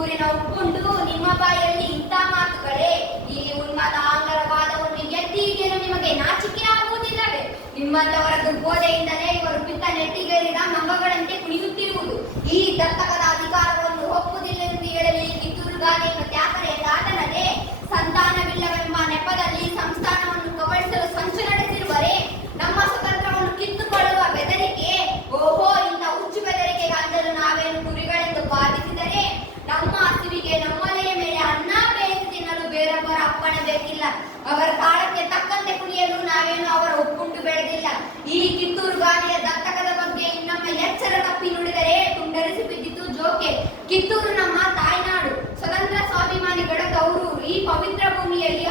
ಕಿತ್ತೂರಿನ ಉಪ್ಪುಂಡು ನಿಮ್ಮ ಬಾಯಲ್ಲಿ ಇಂಥ ಮಾತುಗಳೇ. ಈ ಉನ್ಮತ ಆಂಗ್ಲರ ವಾದವನ್ನು ನಿಮಗೆ ನಾಚಿಕೆ ಆಗುವುದಿಲ್ಲವೇ ನಿಮ್ಮಂತವರ ದುರ್ಬೋಧೆಯಿಂದಲೇ ಇವರು ಪಿತ್ತ ನೆಟ್ಟಿಗೇರಿದ ಮಂಗಗಳಂತೆ ಕುಣಿಯುತ್ತಿರುವುದು. ಈ ದತ್ತಕದ ಅಪ್ಪಣೆ ಬೇಕಿಲ್ಲ ಅವರ ಕಾಲಕ್ಕೆ ತಕ್ಕಂತೆ ಕುಣಿಯಲು ನಾವೇನು ಅವರ ಒಪ್ಪುಂಟು ಬೆಳೆದಿಲ್ಲ. ಈ ಕಿತ್ತೂರು ಬಾವಿಯ ದತ್ತಕದ ಬಗ್ಗೆ ಇನ್ನೊಮ್ಮೆ ಎಚ್ಚರ ತಪ್ಪಿ ನುಡಿದರೆ ತುಂಡರಿಸಿ ಬಿದ್ದಿತು ಜೋಕೆ. ಕಿತ್ತೂರು ನಮ್ಮ ತಾಯ್ನಾಡು. ಸ್ವತಂತ್ರ ಸ್ವಾಭಿಮಾನಿಗಳ ಗೌರವರು ಈ ಪವಿತ್ರ ಭೂಮಿಯಲ್ಲಿ